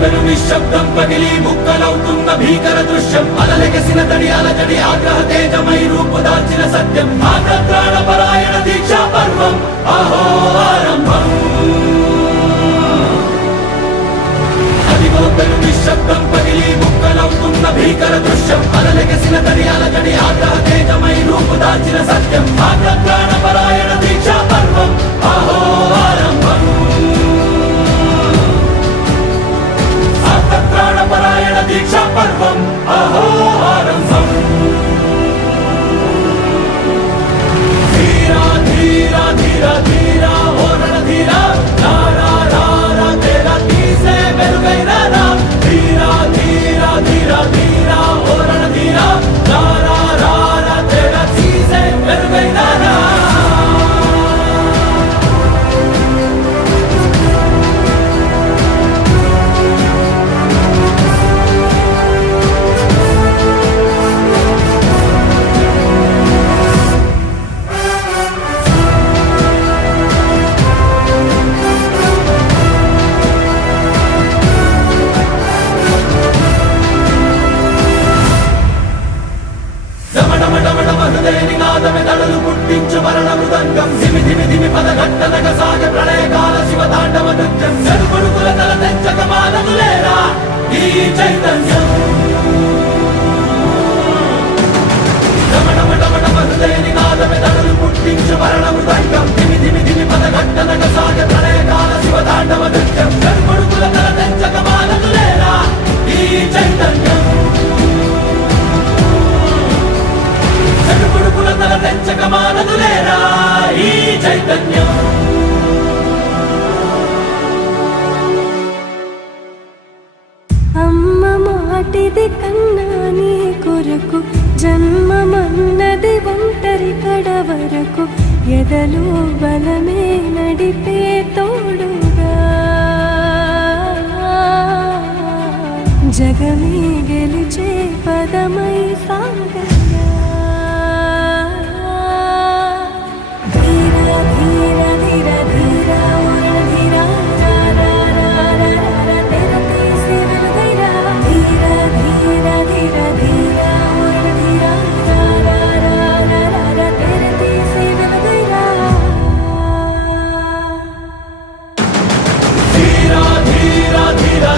పెను నిశ్శబ్దం పగిలి ముక్కలవుతున్న భీకర దృశ్యం అలలెగసిన తడి అలజడి ఆగ్రహ తేజమై రూపుదాల్చిన సత్యం ఆగ్రత్రాణ పరాయణ దీక్షా పర్వం అహో ఆరంభం అదిగో పెను నిశ్శబ్దం పగిలి ముక్కలవుతున్న భీకర దృశ్యం అలలెగసిన తడి అలజడి ఆగ్రహ తేజమై రూపుదాల్చిన సత్యం ఆగ్రత్రాణ పరాయణ దీక్షా పర్వం అహో ఆరంభం ప్రాణపరాయణ దీక్షా పర్వం అహో ఆరంభం ధీరా ధీరా ధీరా ధీరా ఓ రణధీరా రారా రారా తేరా తీసే వెలుగైనా రా ధీరా ధీరా ధీరా ధీరా ఓ రణధీరా రారా రారా తేరా తీసే వెలుగైనా రా పుట్టించు మరణ మృదంగం ధిమి ధిమి ధిమి పదఘట్టనగ సాగ ప్రళయకాల శివ తాండవ నృత్యం నలుగుడుకుల తల తెంచక మానదులేరా ఈ చైతన్యం డమడమడమడ మధుదేని నాదమె దడలు పుట్టించు మరణ మృదంగం ధిమి ధిమి ధిమి పదఘట్టనగ సాగ ప్రళయకాల శివ తాండవ నృత్యం నలుగుడుకుల తల తెంచక మానదులేరా ఈ చైతన్యం చడుపుడుపుల తల తెంచక మానదులేరా ఈ చైతన్యం అమ్మ మాటిది కన్నా నీ కొరకు జన్మమన్నది ఒంటరి కడ వరకు ఎదలు బలమే నడిపే తోడుగా జగమే గెలిచే పదమై సాగ ధీరా ధీరా ధీరా